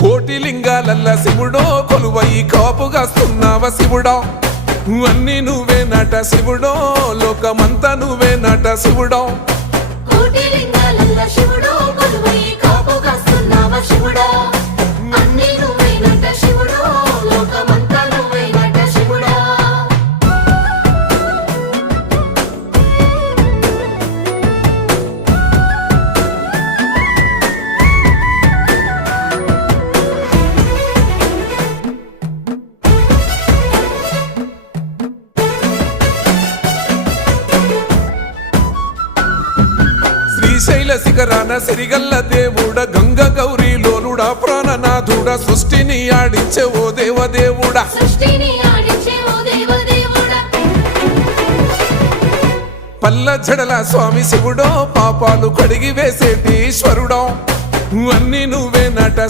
కోటి లింగాలల్ల శివుడో కొలువై కాపుగాస్తున్నావ శివుడా అన్ని నువ్వే నట శివుడో లోకమంతా నువ్వే నట శివుడో కోటి లింగాలల్ల శివుడో కొలువై కాపుగాస్తున్నావ శివుడా అన్ని నువ్వే నట శివుడో లోకమంతా నువ్వే నట శివుడా శ్రీశైల శిఖరాన సిరిగల్ల దేవుడ గంగ గౌరీ లోలుడా ప్రాణనాథుడ సృష్టిని ఆడించే ఓ దేవదేవుడా సృష్టిని ఆడించే ఓ దేవదేవుడా పల్ల జడల స్వామి శివుడో పాపాలు కడిగి వేసేటి ఈశ్వరుడో అన్ని నువ్వే నట